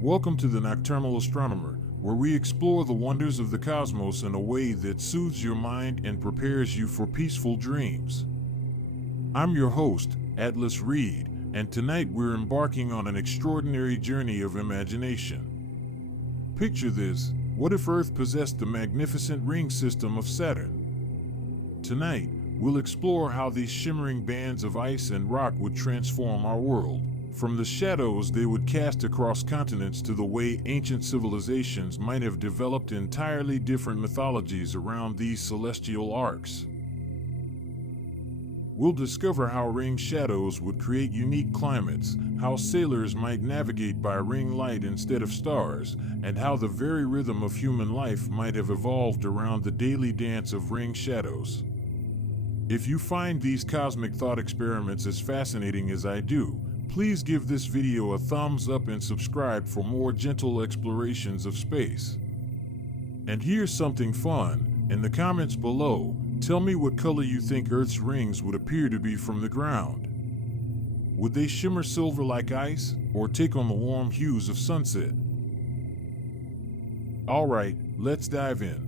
Welcome to the Nocturnal Astronomer, where we explore the wonders of the cosmos in a way that soothes your mind and prepares you for peaceful dreams. I'm your host, Atlas Reed, and tonight we're embarking on an extraordinary journey of imagination. Picture this: what if Earth possessed the magnificent ring system of Saturn? Tonight, we'll explore how these shimmering bands of ice and rock would transform our world. From the shadows they would cast across continents to the way ancient civilizations might have developed entirely different mythologies around these celestial arcs. We'll discover how ring shadows would create unique climates, how sailors might navigate by ring light instead of stars, and how the very rhythm of human life might have evolved around the daily dance of ring shadows. If you find these cosmic thought experiments as fascinating as I do, please give this video a thumbs up and subscribe for more gentle explorations of space. And here's something fun: in the comments below, tell me what color you think Earth's rings would appear to be from the ground. Would they shimmer silver like ice, or take on the warm hues of sunset? Alright, let's dive in.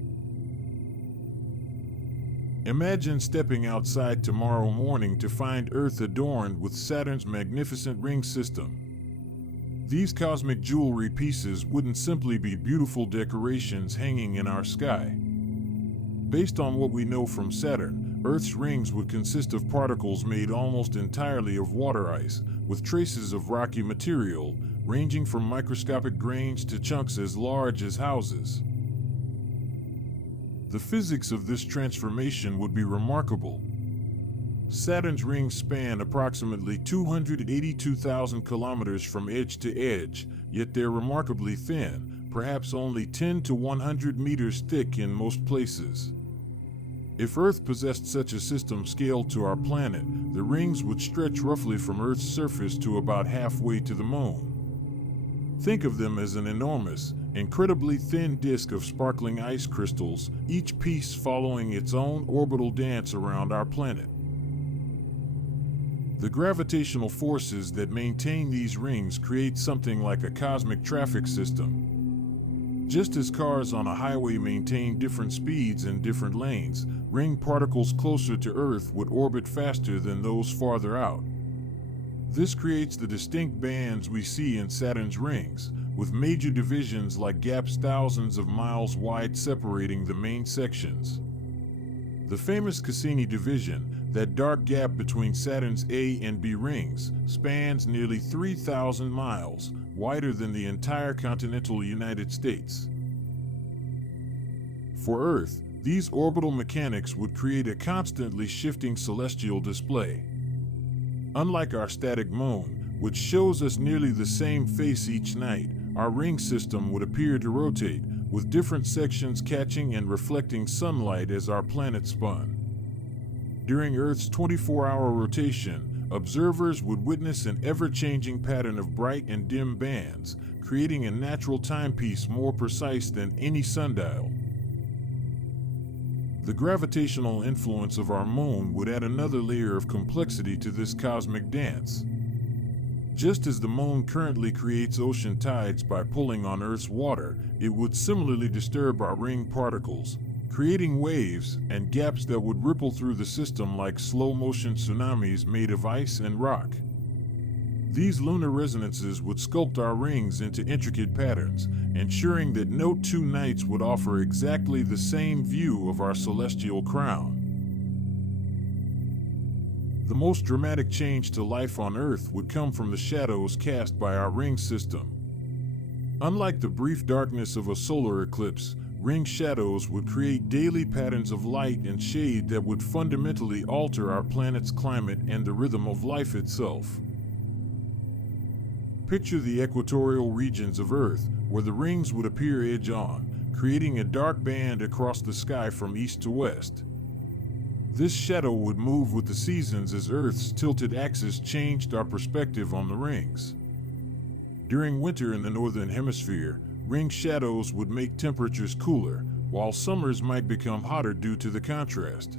Imagine stepping outside tomorrow morning to find Earth adorned with Saturn's magnificent ring system. These cosmic jewelry pieces wouldn't simply be beautiful decorations hanging in our sky. Based on what we know from Saturn, Earth's rings would consist of particles made almost entirely of water ice, with traces of rocky material, ranging from microscopic grains to chunks as large as houses. The physics of this transformation would be remarkable. Saturn's rings span approximately 282,000 kilometers from edge to edge, yet they're remarkably thin, perhaps only 10 to 100 meters thick in most places. If Earth possessed such a system scaled to our planet, the rings would stretch roughly from Earth's surface to about halfway to the Moon. Think of them as an enormous, incredibly thin disk of sparkling ice crystals, each piece following its own orbital dance around our planet. The gravitational forces that maintain these rings create something like a cosmic traffic system. Just as cars on a highway maintain different speeds in different lanes, ring particles closer to Earth would orbit faster than those farther out. This creates the distinct bands we see in Saturn's rings, with major divisions like gaps thousands of miles wide separating the main sections. The famous Cassini division, that dark gap between Saturn's A and B rings, spans nearly 3,000 miles, wider than the entire continental United States. For Earth, these orbital mechanics would create a constantly shifting celestial display. Unlike our static moon, which shows us nearly the same face each night, our ring system would appear to rotate, with different sections catching and reflecting sunlight as our planet spun. During Earth's 24-hour rotation, observers would witness an ever-changing pattern of bright and dim bands, creating a natural timepiece more precise than any sundial. The gravitational influence of our moon would add another layer of complexity to this cosmic dance. Just as the moon currently creates ocean tides by pulling on Earth's water, it would similarly disturb our ring particles, creating waves and gaps that would ripple through the system like slow-motion tsunamis made of ice and rock. These lunar resonances would sculpt our rings into intricate patterns, ensuring that no two nights would offer exactly the same view of our celestial crown. The most dramatic change to life on Earth would come from the shadows cast by our ring system. Unlike the brief darkness of a solar eclipse, ring shadows would create daily patterns of light and shade that would fundamentally alter our planet's climate and the rhythm of life itself. Picture the equatorial regions of Earth, where the rings would appear edge-on, creating a dark band across the sky from east to west. This shadow would move with the seasons as Earth's tilted axis changed our perspective on the rings. During winter in the northern hemisphere, ring shadows would make temperatures cooler, while summers might become hotter due to the contrast.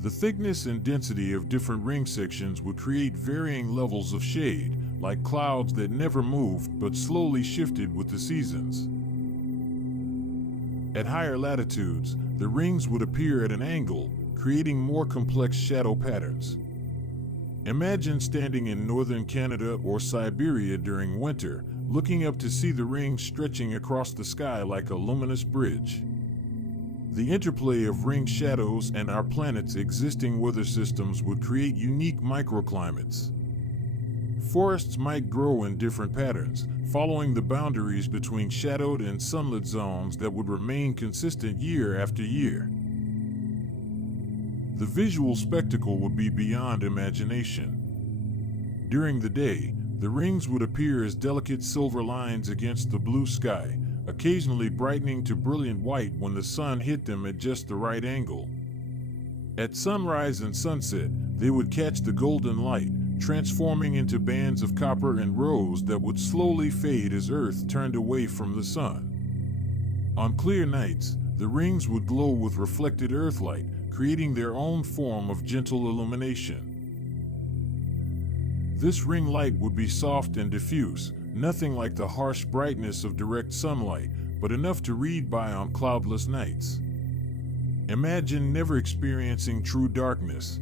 The thickness and density of different ring sections would create varying levels of shade, like clouds that never moved but slowly shifted with the seasons. At higher latitudes, the rings would appear at an angle, creating more complex shadow patterns. Imagine standing in northern Canada or Siberia during winter, looking up to see the rings stretching across the sky like a luminous bridge. The interplay of ring shadows and our planet's existing weather systems would create unique microclimates. Forests might grow in different patterns, following the boundaries between shadowed and sunlit zones that would remain consistent year after year. The visual spectacle would be beyond imagination. During the day, the rings would appear as delicate silver lines against the blue sky, occasionally brightening to brilliant white when the sun hit them at just the right angle. At sunrise and sunset, they would catch the golden light, transforming into bands of copper and rose that would slowly fade as Earth turned away from the sun. On clear nights, the rings would glow with reflected Earthlight, creating their own form of gentle illumination. This ring light would be soft and diffuse, nothing like the harsh brightness of direct sunlight, but enough to read by on cloudless nights. Imagine never experiencing true darkness.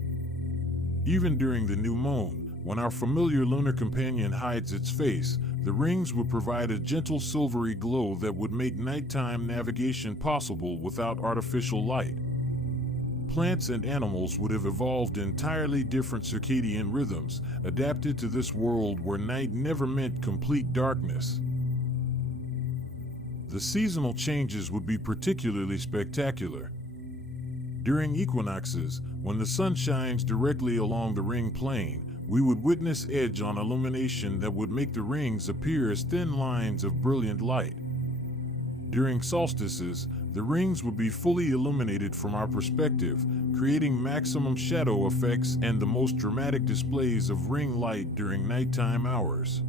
Even during the new moon, when our familiar lunar companion hides its face, the rings would provide a gentle silvery glow that would make nighttime navigation possible without artificial light. Plants and animals would have evolved entirely different circadian rhythms, adapted to this world where night never meant complete darkness. The seasonal changes would be particularly spectacular. During equinoxes, when the sun shines directly along the ring plane, we would witness edge-on illumination that would make the rings appear as thin lines of brilliant light. During solstices, the rings would be fully illuminated from our perspective, creating maximum shadow effects and the most dramatic displays of ring light during nighttime hours.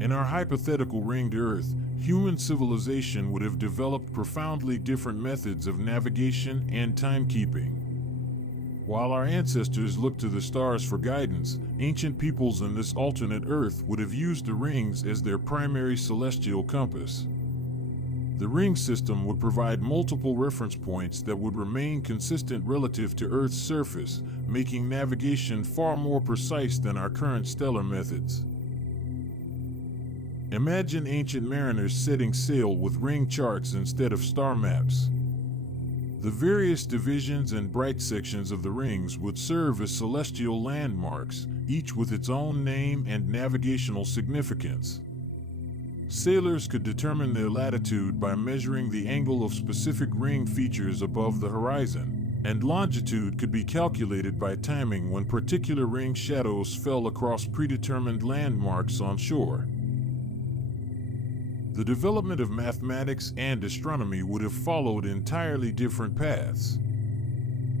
In our hypothetical ringed Earth, human civilization would have developed profoundly different methods of navigation and timekeeping. While our ancestors looked to the stars for guidance, ancient peoples in this alternate Earth would have used the rings as their primary celestial compass. The ring system would provide multiple reference points that would remain consistent relative to Earth's surface, making navigation far more precise than our current stellar methods. Imagine ancient mariners setting sail with ring charts instead of star maps. The various divisions and bright sections of the rings would serve as celestial landmarks, each with its own name and navigational significance. Sailors could determine their latitude by measuring the angle of specific ring features above the horizon, and longitude could be calculated by timing when particular ring shadows fell across predetermined landmarks on shore. The development of mathematics and astronomy would have followed entirely different paths.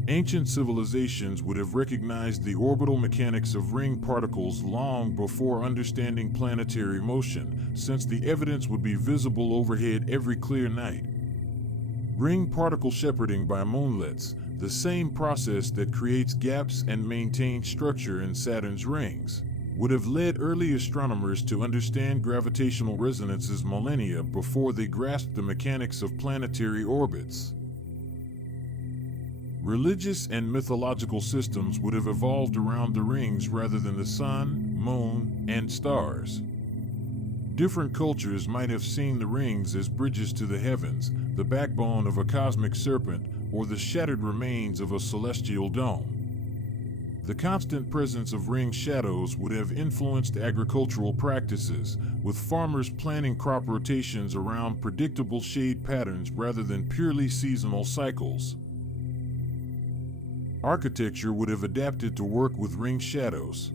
Ancient civilizations would have recognized the orbital mechanics of ring particles long before understanding planetary motion, since the evidence would be visible overhead every clear night. Ring particle shepherding by moonlets, the same process that creates gaps and maintains structure in Saturn's rings, would have led early astronomers to understand gravitational resonances millennia before they grasped the mechanics of planetary orbits. Religious and mythological systems would have evolved around the rings rather than the sun, moon, and stars. Different cultures might have seen the rings as bridges to the heavens, the backbone of a cosmic serpent, or the shattered remains of a celestial dome. The constant presence of ring shadows would have influenced agricultural practices, with farmers planning crop rotations around predictable shade patterns rather than purely seasonal cycles. Architecture would have adapted to work with ring shadows.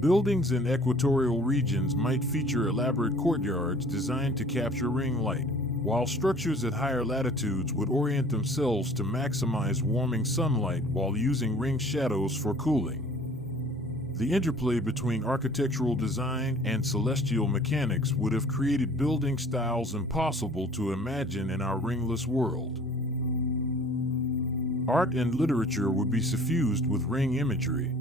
Buildings in equatorial regions might feature elaborate courtyards designed to capture ring light, while structures at higher latitudes would orient themselves to maximize warming sunlight while using ring shadows for cooling. The interplay between architectural design and celestial mechanics would have created building styles impossible to imagine in our ringless world. Art and literature would be suffused with ring imagery.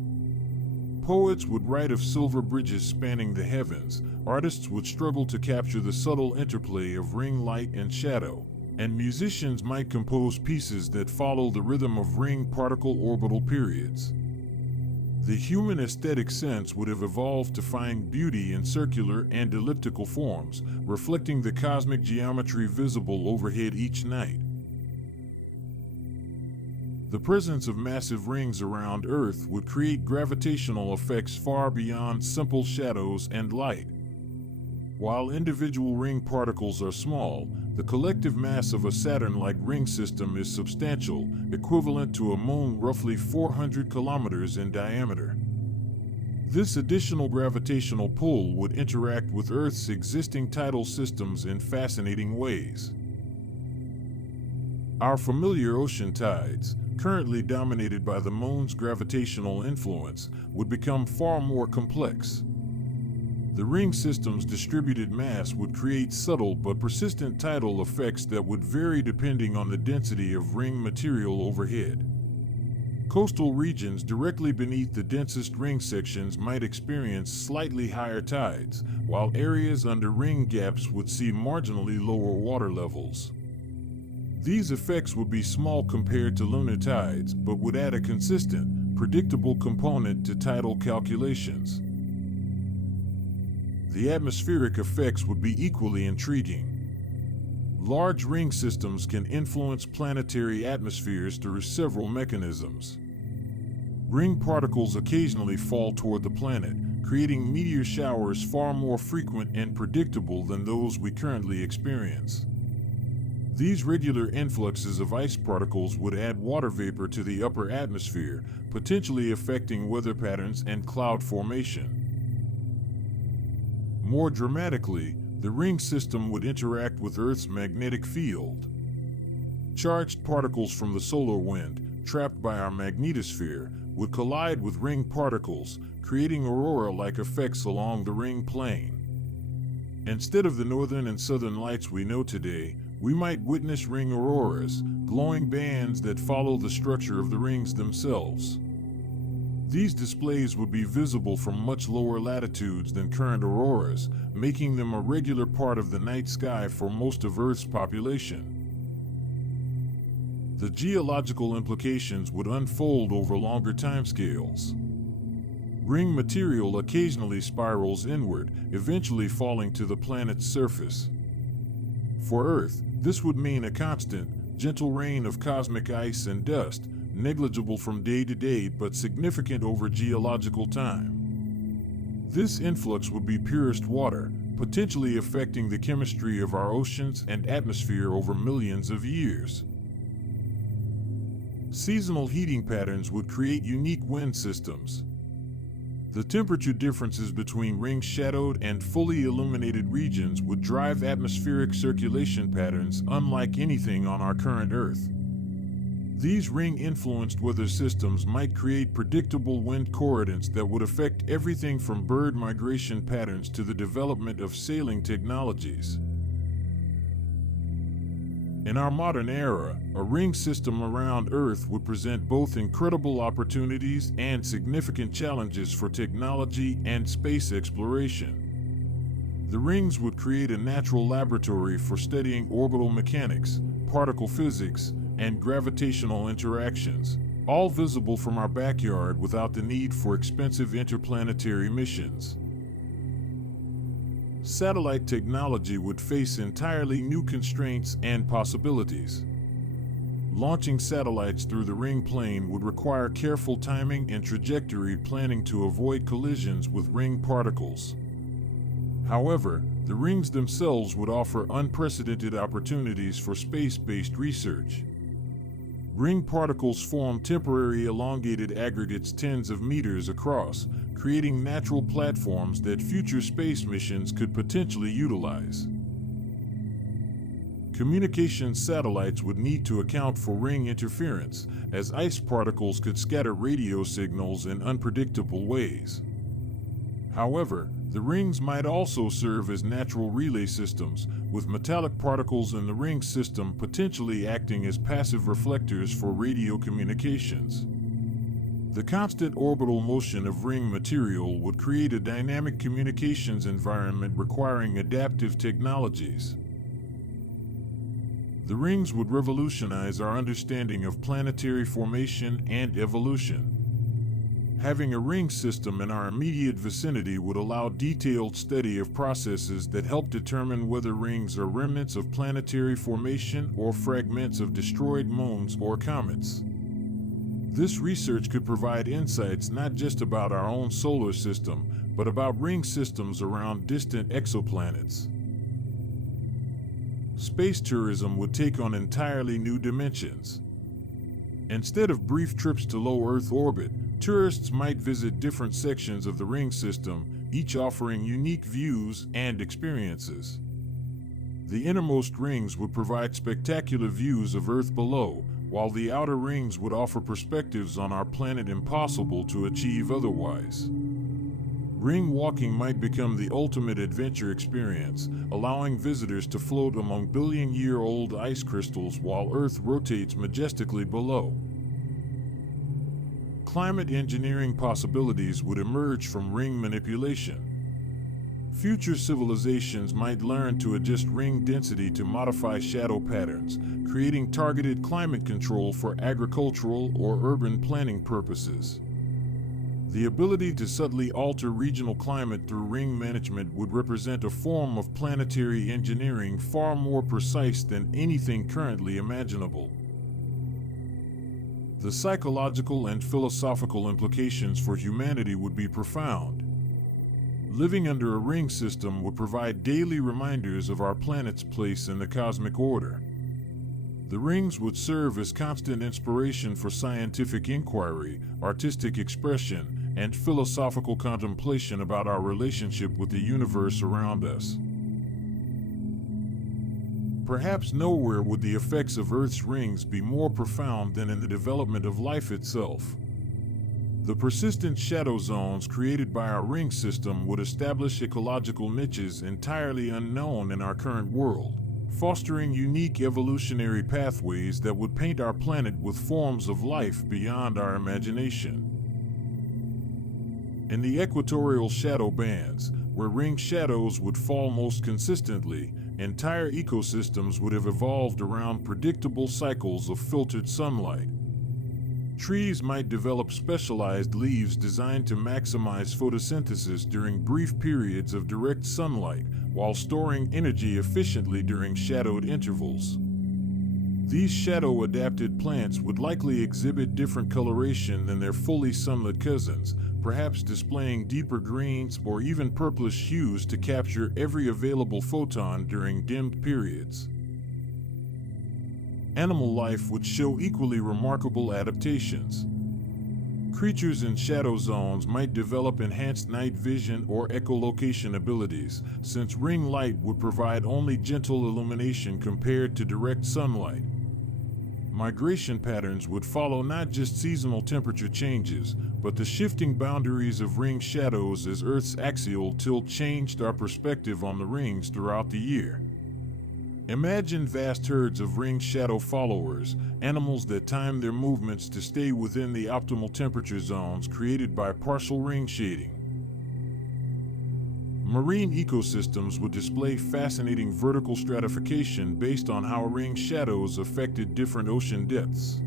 poets would write of silver bridges spanning the heavens, artists would struggle to capture the subtle interplay of ring light and shadow, and musicians might compose pieces that follow the rhythm of ring particle orbital periods. The human aesthetic sense would have evolved to find beauty in circular and elliptical forms, reflecting the cosmic geometry visible overhead each night. The presence of massive rings around Earth would create gravitational effects far beyond simple shadows and light. While individual ring particles are small, the collective mass of a Saturn-like ring system is substantial, equivalent to a moon roughly 400 kilometers in diameter. This additional gravitational pull would interact with Earth's existing tidal systems in fascinating ways. Our familiar ocean tides, currently dominated by the moon's gravitational influence, would become far more complex. The ring system's distributed mass would create subtle but persistent tidal effects that would vary depending on the density of ring material overhead. Coastal regions directly beneath the densest ring sections might experience slightly higher tides, while areas under ring gaps would see marginally lower water levels. These effects would be small compared to lunar tides, but would add a consistent, predictable component to tidal calculations. The atmospheric effects would be equally intriguing. Large ring systems can influence planetary atmospheres through several mechanisms. Ring particles occasionally fall toward the planet, creating meteor showers far more frequent and predictable than those we currently experience. These regular influxes of ice particles would add water vapor to the upper atmosphere, potentially affecting weather patterns and cloud formation. More dramatically, the ring system would interact with Earth's magnetic field. Charged particles from the solar wind, trapped by our magnetosphere, would collide with ring particles, creating aurora-like effects along the ring plane. Instead of the northern and southern lights we know today, we might witness ring auroras, glowing bands that follow the structure of the rings themselves. These displays would be visible from much lower latitudes than current auroras, making them a regular part of the night sky for most of Earth's population. The geological implications would unfold over longer timescales. Ring material occasionally spirals inward, eventually falling to the planet's surface. For Earth, this would mean a constant, gentle rain of cosmic ice and dust, negligible from day to day but significant over geological time. This influx would be purest water, potentially affecting the chemistry of our oceans and atmosphere over millions of years. Seasonal heating patterns would create unique wind systems. The temperature differences between ring-shadowed and fully illuminated regions would drive atmospheric circulation patterns unlike anything on our current Earth. These ring-influenced weather systems might create predictable wind corridors that would affect everything from bird migration patterns to the development of sailing technologies. In our modern era, a ring system around Earth would present both incredible opportunities and significant challenges for technology and space exploration. The rings would create a natural laboratory for studying orbital mechanics, particle physics, and gravitational interactions, all visible from our backyard without the need for expensive interplanetary missions. Satellite technology would face entirely new constraints and possibilities. Launching satellites through the ring plane would require careful timing and trajectory planning to avoid collisions with ring particles. However, the rings themselves would offer unprecedented opportunities for space-based research. Ring particles form temporary elongated aggregates tens of meters across, creating natural platforms that future space missions could potentially utilize. Communication satellites would need to account for ring interference, as ice particles could scatter radio signals in unpredictable ways. However, the rings might also serve as natural relay systems, with metallic particles in the ring system potentially acting as passive reflectors for radio communications. The constant orbital motion of ring material would create a dynamic communications environment requiring adaptive technologies. The rings would revolutionize our understanding of planetary formation and evolution. Having a ring system in our immediate vicinity would allow detailed study of processes that help determine whether rings are remnants of planetary formation or fragments of destroyed moons or comets. This research could provide insights not just about our own solar system, but about ring systems around distant exoplanets. Space tourism would take on entirely new dimensions. Instead of brief trips to low Earth orbit, tourists might visit different sections of the ring system, each offering unique views and experiences. The innermost rings would provide spectacular views of Earth below, while the outer rings would offer perspectives on our planet impossible to achieve otherwise. Ring walking might become the ultimate adventure experience, allowing visitors to float among billion-year-old ice crystals while Earth rotates majestically below. Climate engineering possibilities would emerge from ring manipulation. Future civilizations might learn to adjust ring density to modify shadow patterns, creating targeted climate control for agricultural or urban planning purposes. The ability to subtly alter regional climate through ring management would represent a form of planetary engineering far more precise than anything currently imaginable. The psychological and philosophical implications for humanity would be profound. Living under a ring system would provide daily reminders of our planet's place in the cosmic order. The rings would serve as constant inspiration for scientific inquiry, artistic expression, and philosophical contemplation about our relationship with the universe around us. Perhaps nowhere would the effects of Earth's rings be more profound than in the development of life itself. The persistent shadow zones created by our ring system would establish ecological niches entirely unknown in our current world, fostering unique evolutionary pathways that would paint our planet with forms of life beyond our imagination. In the equatorial shadow bands, where ring shadows would fall most consistently, entire ecosystems would have evolved around predictable cycles of filtered sunlight. Trees might develop specialized leaves designed to maximize photosynthesis during brief periods of direct sunlight, while storing energy efficiently during shadowed intervals. These shadow-adapted plants would likely exhibit different coloration than their fully sunlit cousins, perhaps displaying deeper greens or even purplish hues to capture every available photon during dimmed periods. Animal life would show equally remarkable adaptations. Creatures in shadow zones might develop enhanced night vision or echolocation abilities, since ring light would provide only gentle illumination compared to direct sunlight. Migration patterns would follow not just seasonal temperature changes, but the shifting boundaries of ring shadows as Earth's axial tilt changed our perspective on the rings throughout the year. Imagine vast herds of ring shadow followers, animals that time their movements to stay within the optimal temperature zones created by partial ring shading. Marine ecosystems would display fascinating vertical stratification based on how ring shadows affected different ocean depths.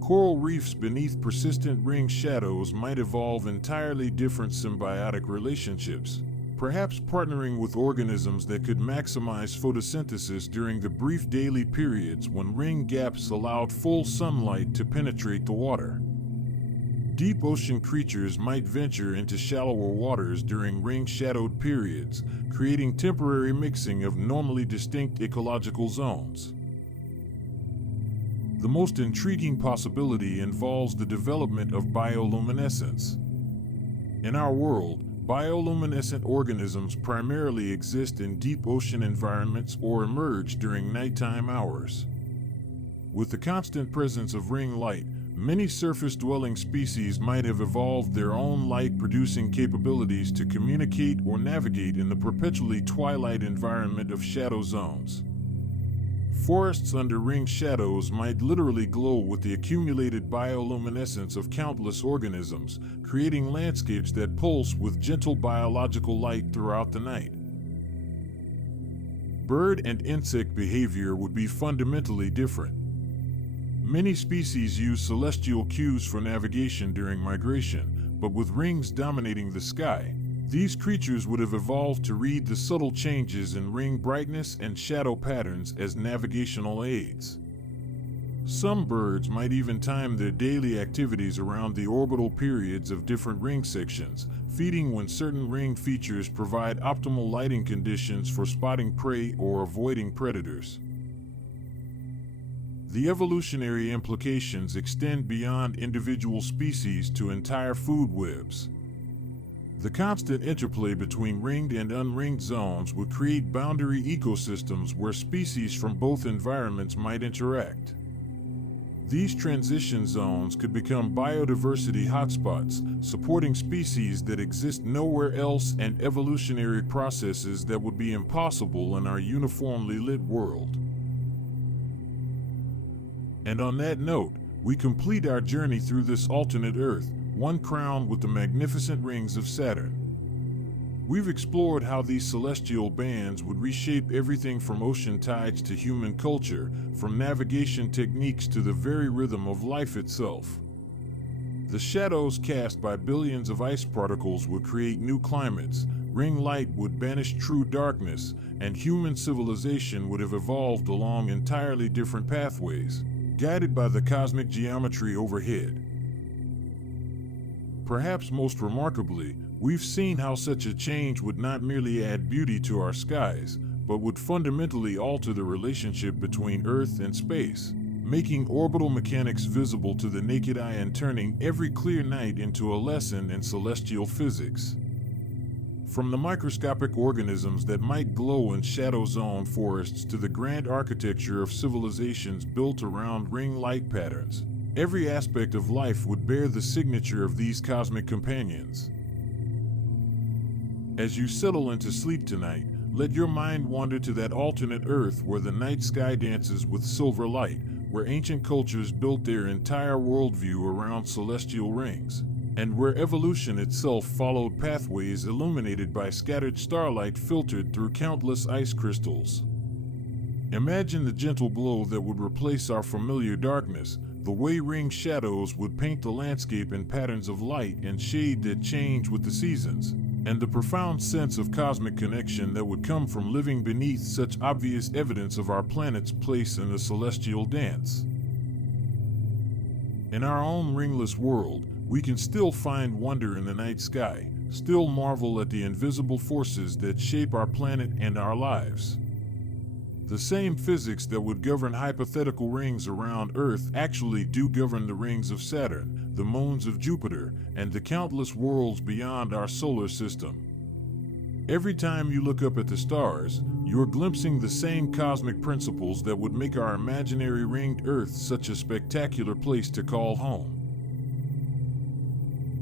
Coral reefs beneath persistent ring shadows might evolve entirely different symbiotic relationships, perhaps partnering with organisms that could maximize photosynthesis during the brief daily periods when ring gaps allowed full sunlight to penetrate the water. Deep ocean creatures might venture into shallower waters during ring-shadowed periods, creating temporary mixing of normally distinct ecological zones. The most intriguing possibility involves the development of bioluminescence. In our world, bioluminescent organisms primarily exist in deep ocean environments or emerge during nighttime hours. With the constant presence of ring light, many surface-dwelling species might have evolved their own light-producing capabilities to communicate or navigate in the perpetually twilight environment of shadow zones. Forests under ringed shadows might literally glow with the accumulated bioluminescence of countless organisms, creating landscapes that pulse with gentle biological light throughout the night. Bird and insect behavior would be fundamentally different. Many species use celestial cues for navigation during migration, but with rings dominating the sky, these creatures would have evolved to read the subtle changes in ring brightness and shadow patterns as navigational aids. Some birds might even time their daily activities around the orbital periods of different ring sections, feeding when certain ring features provide optimal lighting conditions for spotting prey or avoiding predators. The evolutionary implications extend beyond individual species to entire food webs. The constant interplay between ringed and unringed zones would create boundary ecosystems where species from both environments might interact. These transition zones could become biodiversity hotspots, supporting species that exist nowhere else and evolutionary processes that would be impossible in our uniformly lit world. And on that note, we complete our journey through this alternate Earth, one crowned with the magnificent rings of Saturn. We've explored how these celestial bands would reshape everything from ocean tides to human culture, from navigation techniques to the very rhythm of life itself. The shadows cast by billions of ice particles would create new climates, ring light would banish true darkness, and human civilization would have evolved along entirely different pathways, guided by the cosmic geometry overhead. Perhaps most remarkably, we've seen how such a change would not merely add beauty to our skies, but would fundamentally alter the relationship between Earth and space, making orbital mechanics visible to the naked eye and turning every clear night into a lesson in celestial physics. From the microscopic organisms that might glow in shadow-zone forests to the grand architecture of civilizations built around ring light patterns, every aspect of life would bear the signature of these cosmic companions. As you settle into sleep tonight, let your mind wander to that alternate Earth where the night sky dances with silver light, where ancient cultures built their entire worldview around celestial rings, and where evolution itself followed pathways illuminated by scattered starlight filtered through countless ice crystals. Imagine the gentle glow that would replace our familiar darkness, the way ringed shadows would paint the landscape in patterns of light and shade that change with the seasons, and the profound sense of cosmic connection that would come from living beneath such obvious evidence of our planet's place in the celestial dance. In our own ringless world, we can still find wonder in the night sky, still marvel at the invisible forces that shape our planet and our lives. The same physics that would govern hypothetical rings around Earth actually do govern the rings of Saturn, the moons of Jupiter, and the countless worlds beyond our solar system. Every time you look up at the stars, you're glimpsing the same cosmic principles that would make our imaginary ringed Earth such a spectacular place to call home.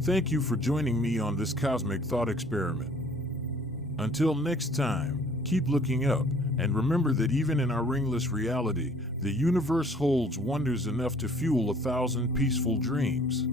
Thank you for joining me on this cosmic thought experiment. Until next time, keep looking up, and remember that even in our ringless reality, the universe holds wonders enough to fuel 1,000 peaceful dreams.